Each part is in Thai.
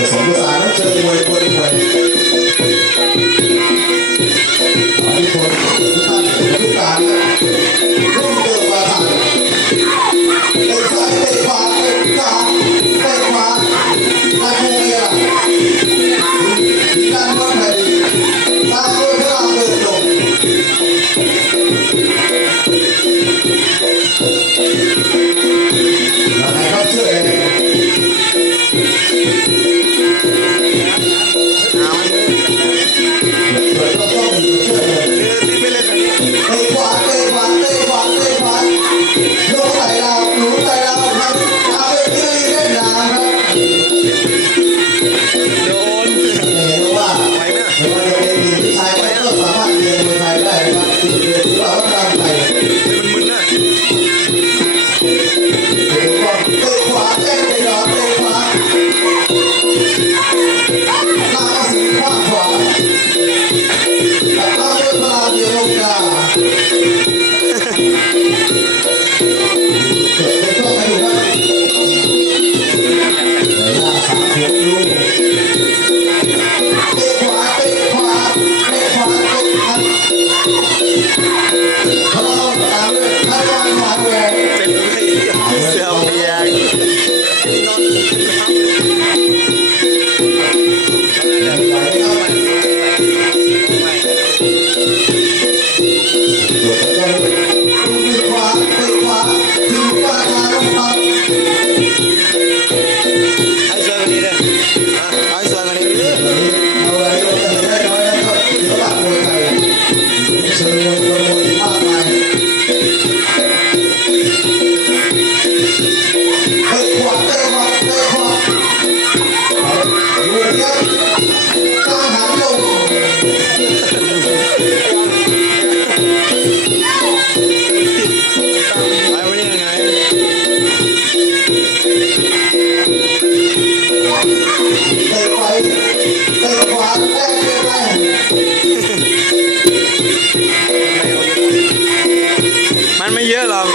Thank you. ตั้งเสื้อ Yeah. มันไม่เยอะหรอก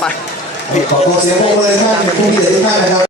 ไปขอบคุเสียงพวกเลยท่านผู้มีเดชทุกท่านนะครับ